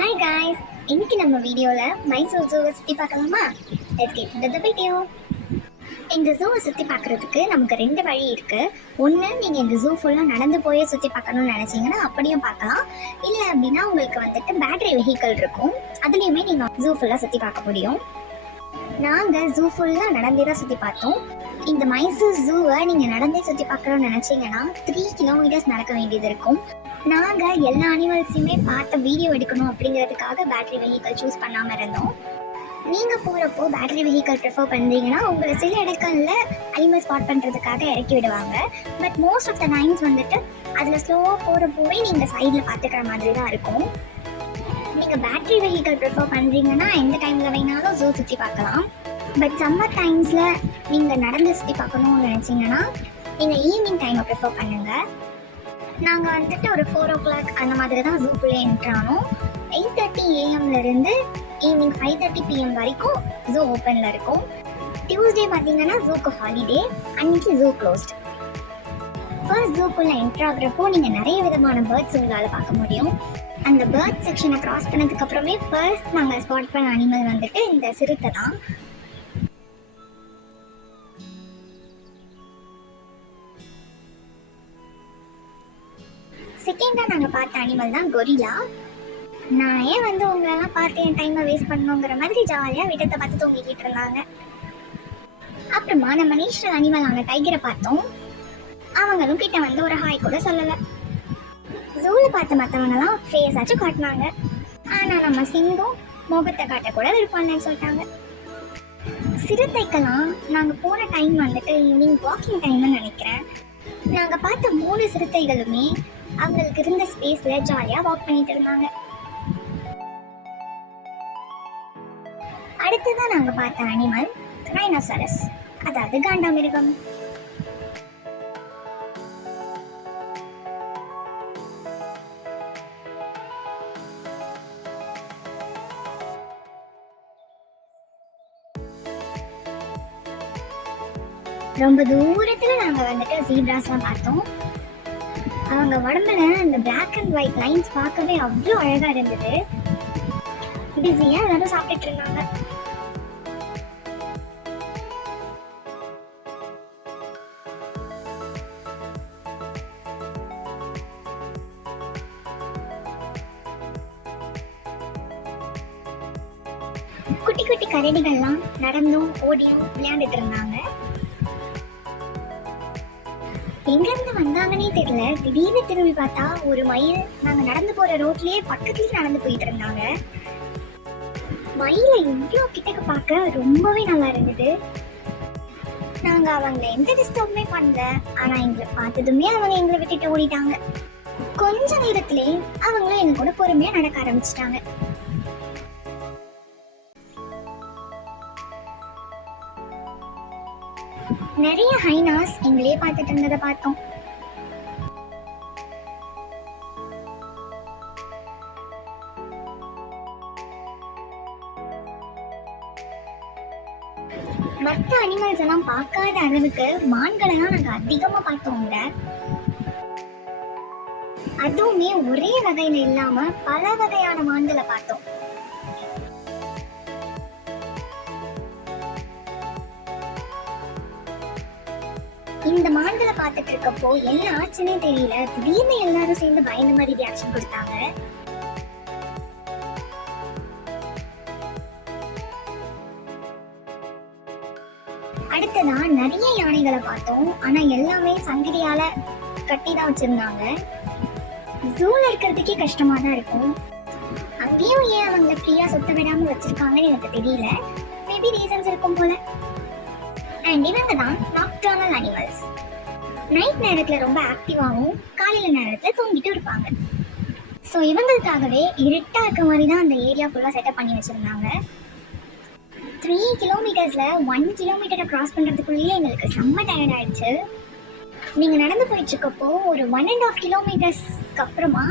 Hi guys, இன்னைக்கு நம்ம வீடியோவில் மைசூர் ஜூவை சுற்றி பார்க்கலாமா? Let's get into the video. இந்த ஜூவை சுற்றி பார்க்குறதுக்கு நமக்கு ரெண்டு வழி இருக்குது. ஒன்று, நீங்கள் இந்த ஜூ ஃபுல்லாக நடந்து போய் சுற்றி பார்க்கணும்னு நினச்சிங்கன்னா அப்படியும் பார்க்கலாம். இல்லை அப்படின்னா உங்களுக்கு வந்துட்டு பேட்டரி வெஹிக்கிள் இருக்கும், அதுலேயுமே நீங்கள் ஜூ ஃபுல்லாக சுற்றி பார்க்க முடியும். நாங்கள் ஜூ ஃபுல்லாக நடந்தே தான் சுற்றி பார்த்தோம். இந்த மைசூர் ஜூவை நீங்கள் நடந்தே சுற்றி பார்க்கணும்னு நினச்சிங்கன்னா 3 கிலோமீட்டர்ஸ் நடக்க வேண்டியது இருக்கும். நாங்கள் எல்லா அனிமல்ஸையுமே பார்த்து வீடியோ எடுக்கணும் அப்படிங்கிறதுக்காக பேட்டரி வெஹிக்கிள் சூஸ் பண்ணாமல் இருந்தோம். நீங்கள் போகிறப்போ பேட்டரி வெஹிக்கிள் ப்ரிஃபர் பண்ணுறீங்கன்னா உங்களை சில இடங்களில் அனிமல் ஸ்பாட் பண்ணுறதுக்காக இறக்கி விடுவாங்க. But most of the times வந்துட்டு அதில் ஸ்லோவாக போகிறப்போவே நீங்கள் சைடில் பார்த்துக்கிற மாதிரி தான் இருக்கும். நீங்கள் பேட்டரி வெஹிக்கிள் ப்ரிஃபர் பண்ணுறீங்கன்னா எந்த டைமில் வேணாலும் ஜூ சுற்றி பார்க்கலாம். பட் சம்மர் டைம்ஸில் நீங்கள் நடந்து சுற்றி பார்க்கணும்னு நினச்சிங்கன்னா நீங்கள் ஈவினிங் டைமை ப்ரிஃபர் பண்ணுங்கள். நாங்கள் வந்துட்டு ஒரு 4 o'clock அந்த மாதிரி தான் ஜூக்குள்ளே என்ட்ரானோம். 8:30 AM ஈவினிங் 5:30 PM வரைக்கும் ஜூ ஓப்பனில் இருக்கும். டியூஸ்டே பார்த்தீங்கன்னா ஜூக்கு ஹாலிடே, அன்றைக்கி ஜூ க்ளோஸ்ட். ஃபர்ஸ்ட் ஜூக்குள்ளே என்ட்ராகிறப்போ நீங்கள் நிறைய விதமான பேர்ட்ஸ் உங்களால் பார்க்க முடியும். அந்த பேர்ட் செக்ஷனை க்ராஸ் பண்ணதுக்கப்புறமே ஃபர்ஸ்ட் நாங்கள் ஸ்பாட் பண்ண அனிமல் வந்துட்டு இந்த சிறுத்தை தான். செகண்டாக நாங்கள் பார்த்த அனிமல் தான் கொரிலா. நான் ஏன் உங்களெல்லாம் பார்த்து என் டைமை வேஸ்ட் பண்ணணுங்கிற மாதிரி ஜாலியாக விடத்தை பார்த்து தூங்கிக்கிட்டு இருந்தாங்க. அப்புறமா நம்ம நேஷனல் அனிமல் ஆன டைகரை பார்த்தோம். அவங்களும் கிட்ட ஒரு ஹாய் கூட சொல்லலை. ஜூவில் பார்த்த மற்றவங்கலாம் ஃபேஸ் ஆச்சும் காட்டினாங்க. ஆனால் நம்ம சிங்கம் முகத்தை காட்ட கூட விருப்பம்னு சொல்லிட்டாங்க. சிறுத்தைக்கெல்லாம் நாங்கள் போன டைம் வந்துட்டு ஈவினிங் வாக்கிங் டைம்னு நினைக்கிறேன். நாங்கள் பார்த்த 3 சிறுத்தைகளுமே அவங்களுக்கு இருந்த ஸ்பேஸ்ல ஜாலியா வாக் பண்ணிட்டு இருந்தாங்க. அடுத்ததான் நாங்க பார்த்த அனிமல் ரைனோசரஸ், அதாவது காண்டாமிருகம். ரொம்ப தூரத்துல நாங்க வந்துட்டு ஜீப்ராஸ்லாம் பார்த்தோம். அவங்க உடம்புல அந்த பிளாக் அண்ட் ஒயிட் லைன்ஸ் பார்க்கவே அவ்வளோ அழகாக இருந்தது. பிஸியாக எல்லாரும் சாப்பிட்டுட்டு இருந்தாங்க. குட்டி குட்டி கரடிகள்லாம் நடந்தும் ஓடியும் விளையாண்டுட்டு இருந்தாங்க. எங்கிருந்து வந்தாங்கன்னே தெரியல, திடீர்னு திரும்பி பார்த்தா ஒரு மயில் நாங்கள் நடந்து போகிற ரோட்லேயே பக்கத்துலேயே நடந்து போயிட்டு இருந்தாங்க. மயிலை இவ்வளோ கிட்டக்க பார்க்க ரொம்பவே நல்லா இருந்தது. நாங்கள் அவங்கள எந்த டிஸ்டர்புமே பண்ணல, ஆனால் எங்களை பார்த்ததுமே அவங்க எங்களை விட்டுட்டு ஓடிட்டாங்க. கொஞ்ச நேரத்திலே அவங்களும் எங்க கூட பொறுமையாக நடக்க ஆரம்பிச்சிட்டாங்க. நிறைய ஹைனாஸ் எங்களே பார்த்துட்டு இருந்ததை பார்த்தோம். மற்ற அனிமல்ஸ் எல்லாம் பார்க்காத அளவுக்கு மான்களை தான் நாங்கள் அதிகமாக பார்த்தோங்க. அதுவுமே ஒரே வகையில இல்லாம பல வகையான மான்களை பார்த்தோம். இந்த மான்களை பார்த்துட்டு இருக்கப்போ என்ன ஆச்சுன்னே தெரியல, திடீர்னு எல்லாரும் சேர்ந்து பயந்த மாதிரி ரியாக்ஷன் கொடுத்தாங்க. அடுத்ததா நிறைய யானைகளை பார்த்தோம். ஆனா எல்லாமே சங்கிலியால கட்டி தான் வச்சிருந்தாங்க. ஜூல இருக்கிறதுக்கே கஷ்டமா தான் இருக்கும். அங்கேயும் ஏன் அவங்களை ஃப்ரீயா சுத்த விடாம வச்சிருக்காங்கன்னு எனக்கு தெரியல. மேபி ரீசன்ஸ் இருக்கும் போல. அண்ட் இவங்க தான் நாக்டர்னல் அனிமல்ஸ். நைட் நேரத்தில் ரொம்ப ஆக்டிவாகவும் காலையில் நேரத்தில் தூங்கிட்டு இருப்பாங்க. ஸோ இவங்களுக்காகவே இருட்டாக இருக்க மாதிரி தான் அந்த ஏரியா ஃபுல்லாக செட்டப் பண்ணி வச்சுருந்தாங்க. 3 கிலோமீட்டர்ஸில் 1 கிலோமீட்டரை க்ராஸ் பண்ணுறதுக்குள்ளேயே எங்களுக்கு செம்ம டயர்ட் ஆகிடுச்சு. நீங்கள் நடந்து போயிட்டுருக்கப்போ ஒரு 1.5 கிலோமீட்டர்ஸ்க்கு அப்புறமா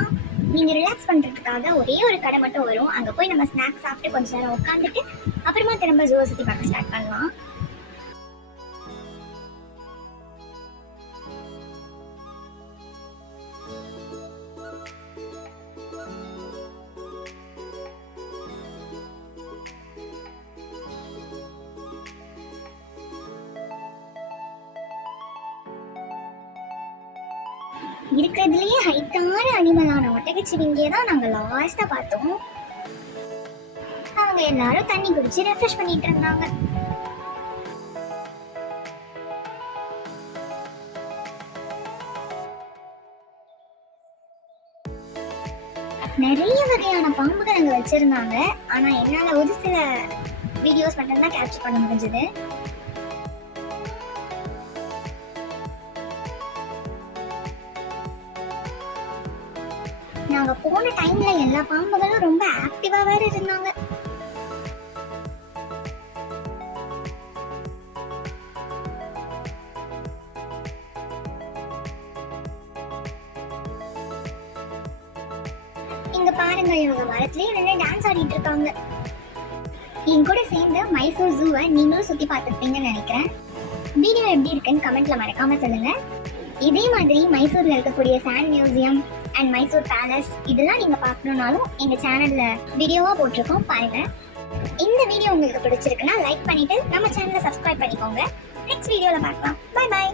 நீங்கள் ரிலாக்ஸ் பண்ணுறதுக்காக ஒரே ஒரு கடை மட்டும் வரும். அங்கே போய் நம்ம ஸ்நாக்ஸ் சாப்பிட்டு கொஞ்சம் நேரம் உட்காந்துட்டு அப்புறமா திரும்ப ஜூவை சுற்றி பார்க்க ஸ்டார்ட் பண்ணலாம். இருக்கிறதுலயே ஹைட்டான அனிமலான ஒட்டகச்சிவிங்கியை தான் நாங்க லாஸ்டா பார்த்தோம். அவங்க எல்லாரும் தண்ணி குடிச்சு ரெஃப்ரெஷ் பண்ணிட்டு இருந்தாங்க. நிறைய வகையான பாம்புகள் அங்க வச்சிருந்தாங்க. ஆனா என்னால ஒரு சில வீடியோஸ் மட்டும் தான் கேப்சர் பண்ண முடிஞ்சது. நாங்க போன டைம்ல எல்லா பாம்புகளும் ரொம்ப ஆக்டிவா வேற இருந்தாங்க. இங்க பாருங்க, இவங்க மரத்திலேயே நின்று டான்ஸ் ஆடிட்டு இருக்காங்க. என் கூட சேர்ந்து மைசூர் ஜூவை நீங்களும் சுத்தி பார்த்துருப்பீங்கன்னு நினைக்கிறேன். வீடியோ எப்படி இருக்குன்னு கமெண்ட்ல மறக்காம சொல்லுங்க. இதே மாதிரி மைசூர்ல இருக்கக்கூடிய sand museum and Mysore palace இதெல்லாம் நீங்க பார்க்கணும்னாலும் எங்க சேனல்ல வீடியோவா போட்டிருக்கோம், பாருங்க. இந்த வீடியோ உங்களுக்கு பிடிச்சிருக்குன்னா லைக் பண்ணிட்டு நம்ம சேனலை சப்ஸ்கிரைப் பண்ணிக்கோங்க. நெக்ஸ்ட் வீடியோல பார்க்கலாம். Bye bye.